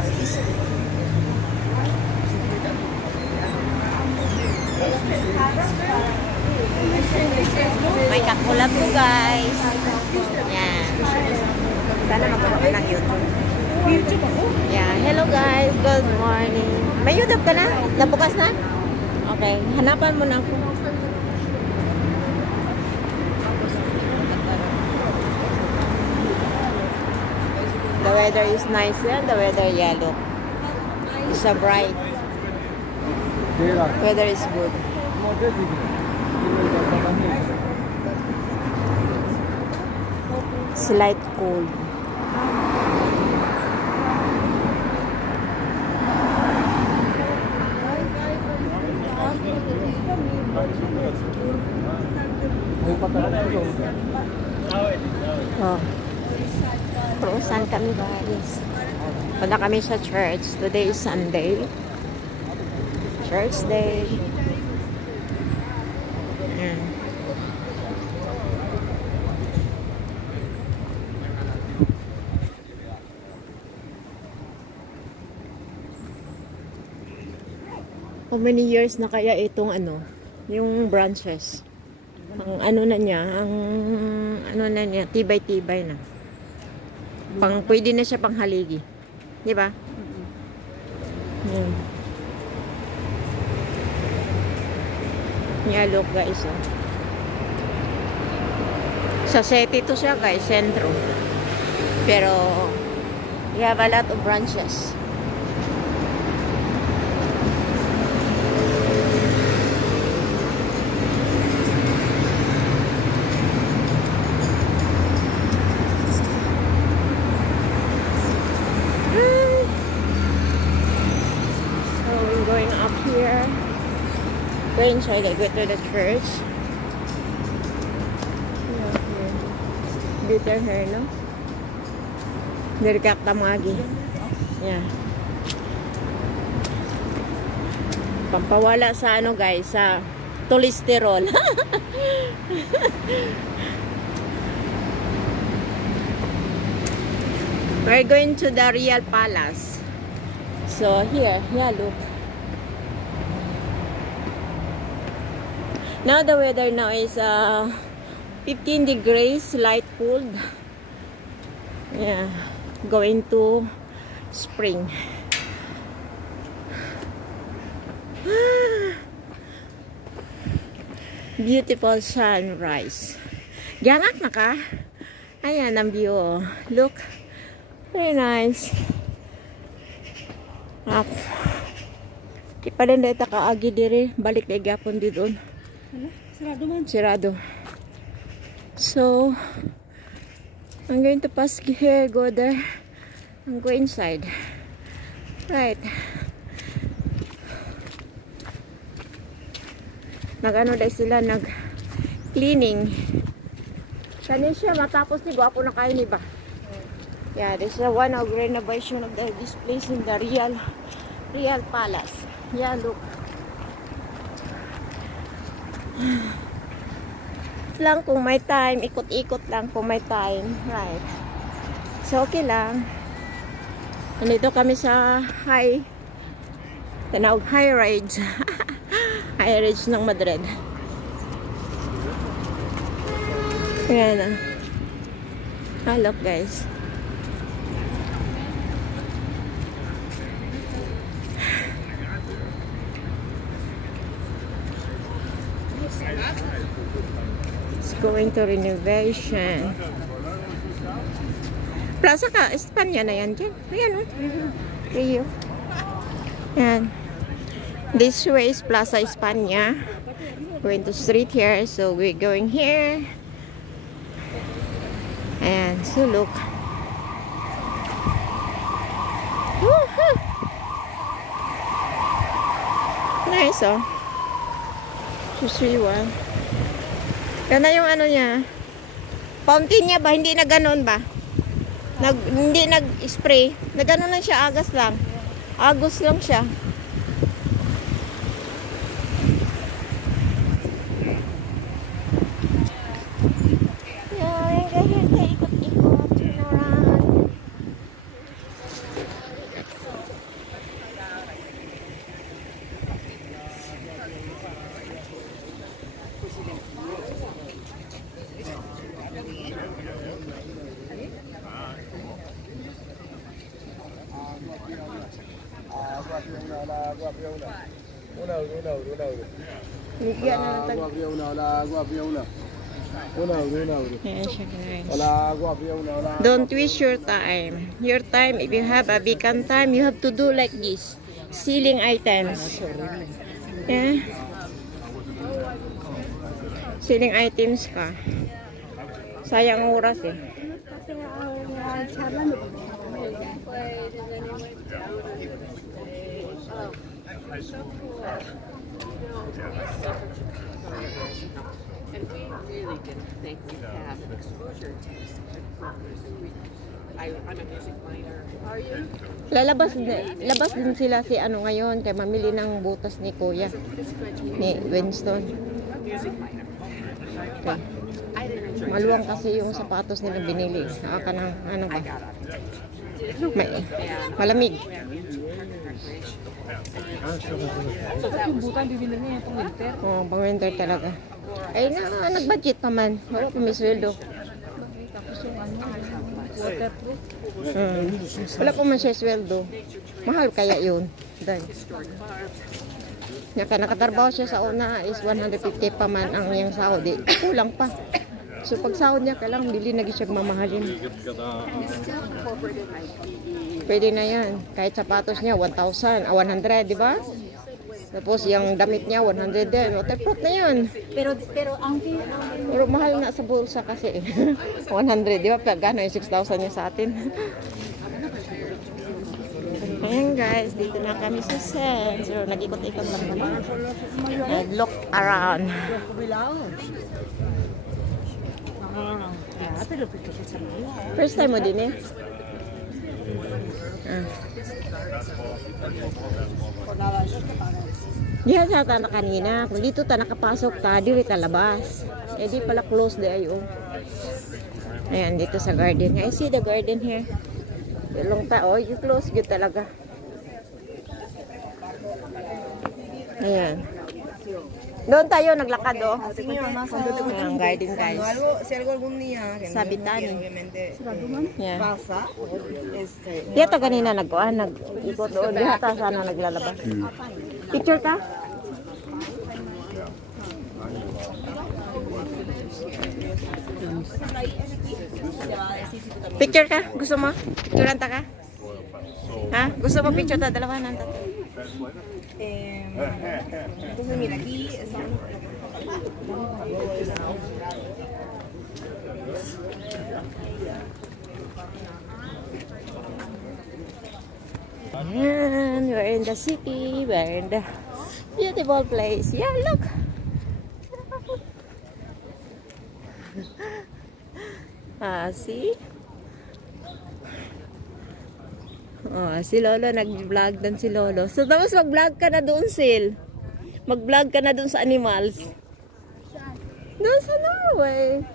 May kakulab po guys. Yan. Sana magkaroon ng YouTube. Yeah. Hello guys. Good morning. May YouTube ka na? Nabukas na? Okay. Hanapan mo na ako. The weather is nice here. The weather yellow. It's a bright. Weather is good. Slight cold. Oh. Saan kami guys? Punta kami sa church. Today is Sunday. Church day. How many years na kaya itong yung branches? Ang ano na niya, tibay-tibay na. Pwede na siya pang haligi. Di ba? Yeah, look guys. Sa city to siya guys, sentro. Pero, you have a lot of branches. Go inside, I go to the church. Bitter hair, no? Dari kakta magi. Yeah. Pampawala sa guys, sa cholesterol. We're going to the Real Palace. So here, yeah, look. Now the weather now is 15 degrees, light cold. Yeah, going to spring. Beautiful sunrise. Gangak na ka? Ayan ang view. Look, very nice. Di pa rin dito kaagi diri. Balik kay gapon di doon. Sirado man. Sirado. So, I'm going to pass here, go there, and go inside. Right. Nag-ano dahil sila, nag-cleaning. Kanin siya, matapos ni Gwapo na kayo ni ba? Yeah, this is one of renovation of this place in the Real Palace. Yeah, look. Lang kung may time, ikot-ikot lang kung may time, right? So okay lang. Nandito kami sa high ridge. High ridge ng Madrid. Ayan na. Look guys. Going to renovation. Plaza ka, Espanya na yan dyan. Ayan o. Rio. Ayan. This way is Plaza Espanya. Going to street here. So we're going here. Ayan. So look. Woohoo! Nice oh. Suswiwa. Ganda yung niya. Fountain niya ba? Hindi na ganon ba? Hindi nag-spray. Na ganon lang siya. Agas lang. Agos lang siya. Yeah, ikot-ikot. Turn around. Bigyan na lang tag. Ayan siya guys. Don't waste your time. Your time, if you have a vacant time, you have to do like this. Selling items. Yeah. Selling items ka. Sayang ang oras eh. And we really didn't think we'd have an exposure to this I'm a music minor. Are you? Labas din sila si ano ngayon kay mamili ng butas ni Kuya. Ni Winston. Music minor. Okay. Maluwang kasi yung sapatos nila binili. Saka ng ano ba? Malamig. Yung butan bibili niya pang winter. Oh, pang winter talaga. Ay nag-budget naman. Wala pa may sweldo. Wala pa man siya sweldo. Mahal kaya yun. Dahil. Nakatarbaho siya sa una is 150 pa man ang yung sahod. Kulang pa. So pag sahod niya kailangan bili na siya mamahalin. Pwede na yan. Kahit sapatos niya 1,000, 100, di ba? Tapos yung damit niya 100 din. Waterproof na yan. Pero Mahal na sa bulsa kasi. 100, di ba? Gano'n yung 6,000 niya sa atin. Ayan guys, dito na kami sa Sen. So, nag-ikot-ikot lang kami. Look around. First time mo din eh? Diyan sa tana kanina. Kung dito ta nakapasok ta, dili ta labas. Eh di pala close di ayo. Ayan, dito sa garden. I see the garden here. Long ta, oh, you close good talaga. Ayan. Doon tayo naglakad oh. Ang garden guys. Sabitani. Yeah. Dito kanina nag-ikot doon. Dito sana naglalaba. Picture ka? Picture ka? Gusto mo? Picturean ta ka? Ha? Gusto mo picture ta? Dalawanan ta. entonces mira aquí estamos. And we're in the city. We're in the beautiful place. Yeah, look. See? Oh, si Lolo nag-vlog dan si Lolo. So tapos mag-vlog ka na doon, Sil. Mag-vlog ka na doon sa animals. Doon sa Norway.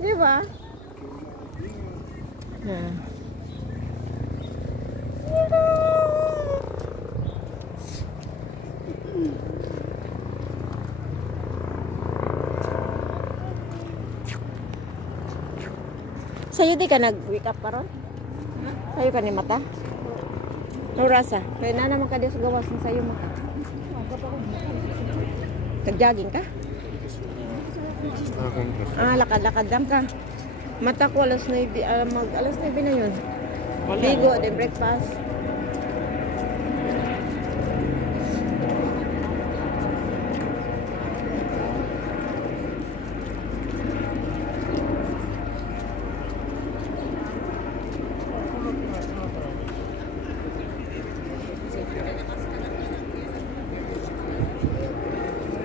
Di ba? Sa'yo di ka nag-wake up karon? Sa'yo ka ni mata? Nurasa? Kaya na naman ka di sa gawas na sa'yo mo. Nag-jogging ka? Lakad-lakad lang ka. Mata ko alas 9 na yun. Ligo, then breakfast.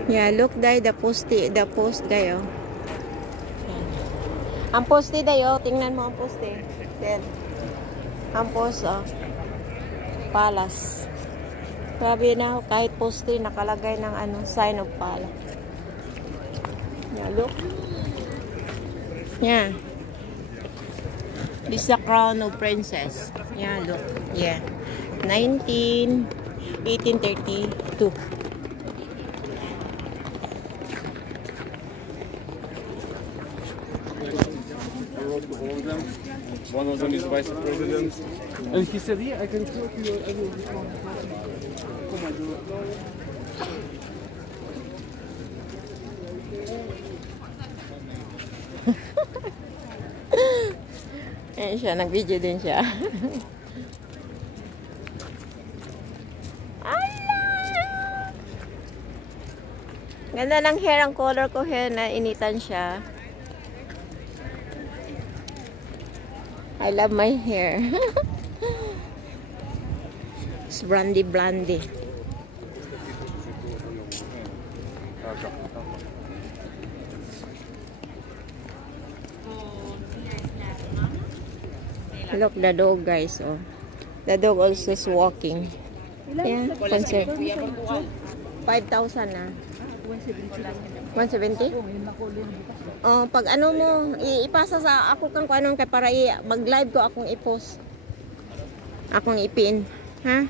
Yeah, look day the post dayo. Ang poste dayo, tingnan mo ang poste. Then ang post palace. Grabe na kahit poste nakalagay ng sign of palace. Yeah, look. Yeah. This is the crown of princess. Yeah, look. Yeah. 1832. One of them is vice president. And he said, yeah, I can talk to you. I will be on Ayan siya, nag-video din siya. Ala! Ganda ng hair, ang color ko hair na initan siya. I love my hair. It's blondie. Look, the dog, guys. Oh, the dog also is walking. Yeah, concert. 5,000 na. 170? Oh, pag ano mo, ipasa sa ako kang anong kay para mag-live ko akong i-post. Akong ipin, ha?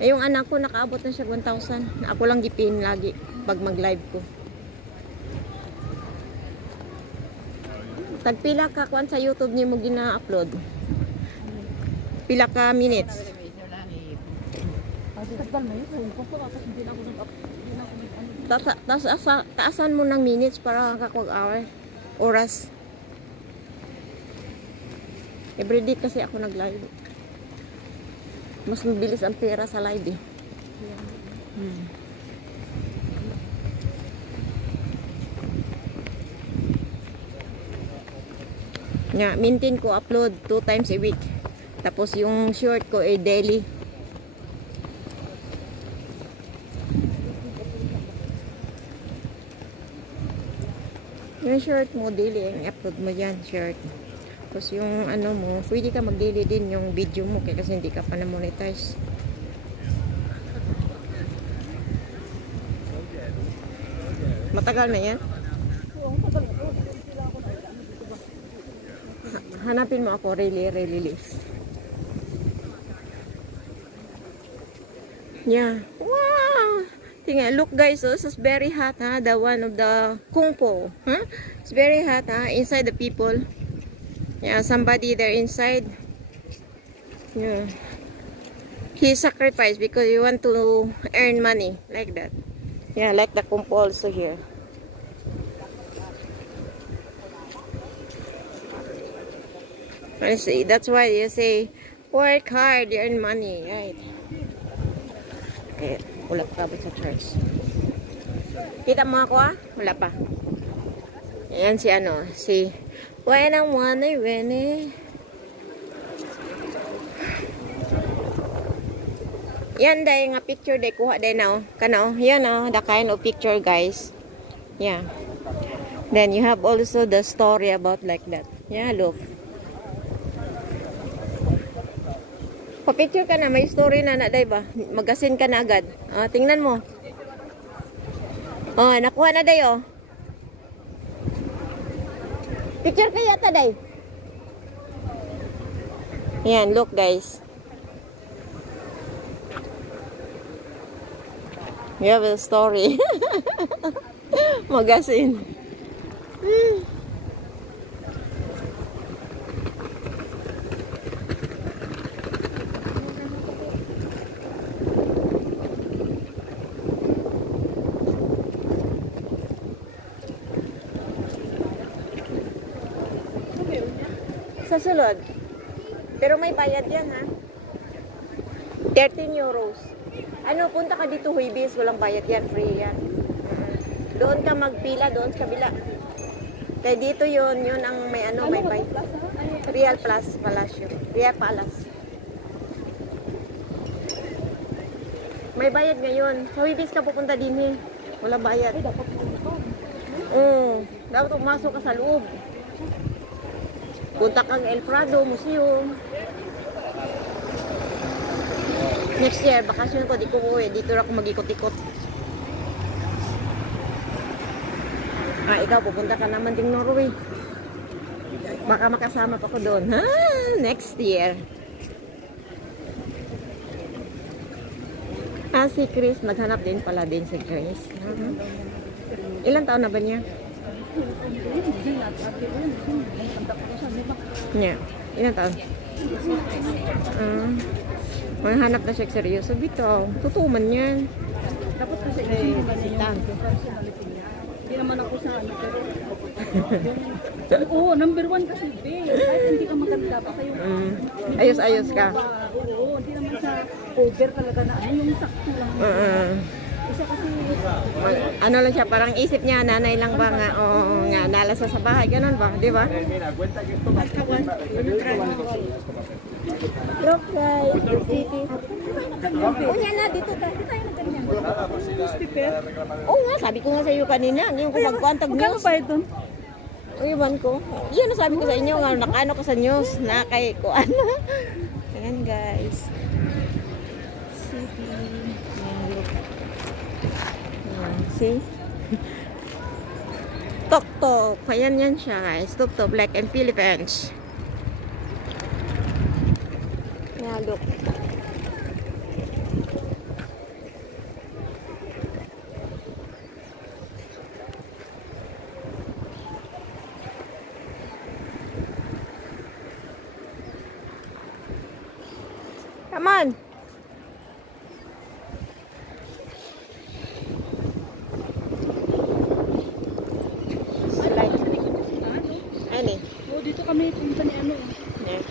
Yung anak ko nakaabot na siya 1,000. Ako lang gipin lagi pag mag-live ko. Tagpila ka kuan sa YouTube niyo mo gina-upload? Pila ka minutes? Taasan mo ng minutes para kakuag hour, oras. Everyday kasi ako nag-live. Mas mabilis ang pera sa live eh. Nga, maintain ko upload 2 times a week. Tapos yung short ko ay daily. Yung short mo daily, ang upload mo yan, short. Tapos yung ano mo, pwede ka mag-daily din yung video mo kasi hindi ka pa na-monetize. Matagal na yan? Hanapin mo ako, release. Yeah. Wow! Tingnan, look guys, oh, this is very hot, ha? The one of the Kung Po, huh? It's very hot, ha? Inside the people. Yeah, somebody there inside. Yeah. He sacrificed because he want to earn money, like that. Yeah, like the Kung Po also here. Honestly, that's why you say, work hard, you earn money, right? Okay, wala pa kabot sa church. Kita mo ako, ah? Wala pa. Ayan si ano, si when I wanna win it. Yan day nga picture day kuha day now. Kana, yan oh, the kind of picture guys. Yeah. Then you have also the story about like that. Yeah, look. Pa-picture ka na, may story na day ba? Magasin ka na agad. Ah, tingnan mo. Oh, nakuha na day oh. Picture ka yata day. Yan, look guys. You have a story. Magasin. Sa sulod. Pero may bayad yan ha. 13 euros. Ano, punta ka dito Huibis, walang bayad yan, free yan. Doon ka magpila, doon sa kabila. Kaya dito yun ang may ano, may bayad. Real Plus Palacio. Real Palace. May bayad ngayon. Sa Huibis ka pupunta din eh. Wala bayad. Dapat pumasok ka sa loob. Punta kang El Prado Museum. Next year, bakasyon ko, di ko uwi. Dito ako mag-ikot-ikot. Ah, ikaw, pupunta ka naman ding Norway. Baka makasama pa ko doon. Ha? Next year. Ah, si Chris. Naghanap din pala din si Chris. Ilan taon na ba niya? Yeah. Ilan taon? Maghanap na siya seryoso. Bitaw. Totoo man yan. Dapat kasi sitang. Hindi naman ako sa ano, pero oo, number 1 kasi, babe. Kahit hindi ka maganda, baka yung Ayos-ayos ka. Oo, hindi naman sa over talaga na ano, yung sakto lang. Isa kasi, Ano lang siya, parang isip niya, nanay lang ba nga, oo nga, nalasa sa bahay, ganun ba, di ba? Look guys, the city. Oh yan na, dito tayo na ganyan. Oo nga, sabi ko nga sa iyo kanina, yung kung magkwantag news. ba ito? Iwan ko. Yan ang sabi ko sa inyo, nga, nakano ko sa news, na kay ko ano. Ayan guys. City. Ayan, look. Ayan, see? Tok-tok. Ayan yan siya guys. Tok-tok, Black and Philippines. Yeah, look. Come on. Slide. Ano eh? Oo, dito kami punta ni ano. Yeah.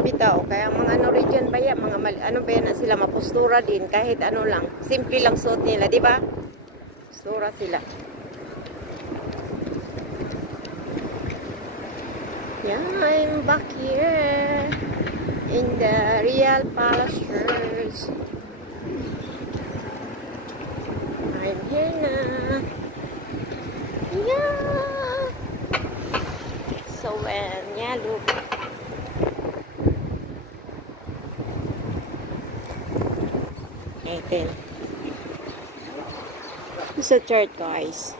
Bitaw, kaya mga ano region ba yan, mga ano ba yan na sila, mapustura din, kahit ano lang, simple lang suot nila, di ba? Postura sila. Yeah, I'm back here in the Real Palace Church. I'm here na. Yeah. So when, yeah, look. This is a church, guys.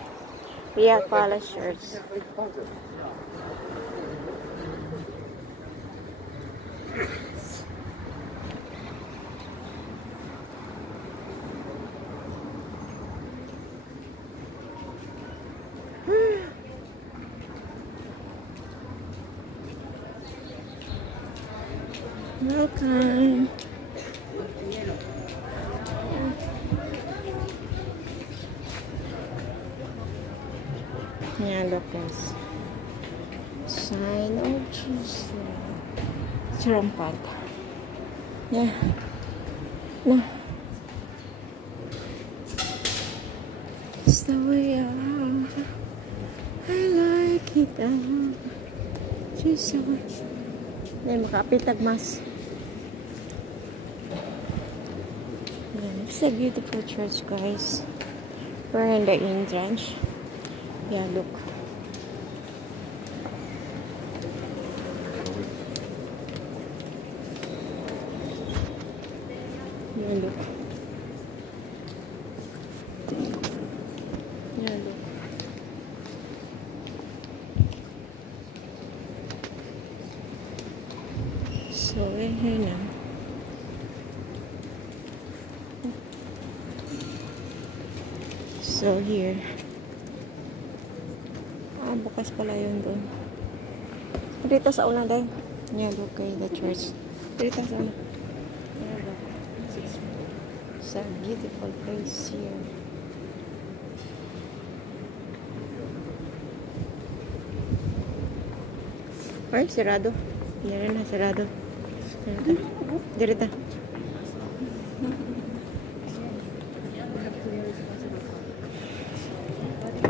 Real Palace Church. Welcome. Yeah, look guys. Sign of Jesus. Trumpet. Yeah. No. It's the way I like it. Jesus. Ay, makapitag mas. Yeah, it's a beautiful church, guys. We're in the entrance. Yeah, look. Yeah, look. Yeah, look. So, we're here now. So, here. Bukas pala yun doon. Dito sa ulang dahil. Yeah, look kay the church. Dito sa ulang. Yeah, look. It's a beautiful place here. Ay, sarado. Yan na, sarado. Dirita.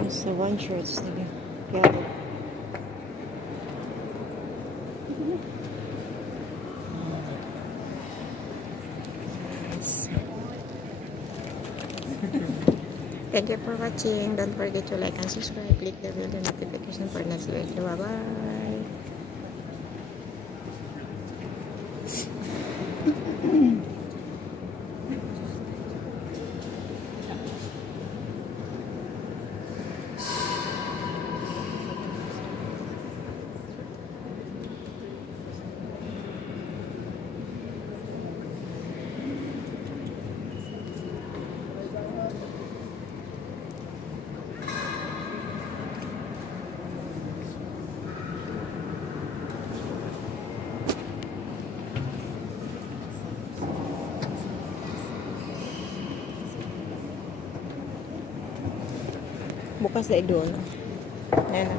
It's a one church nila. Yeah. Yes. Thank you for watching. Don't forget to like and subscribe. Click the bell notification for next video. Bye-bye. bukas na doon. Yan.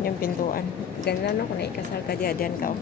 Yung pintuan. Ganun kung naikasal ka diyan ka.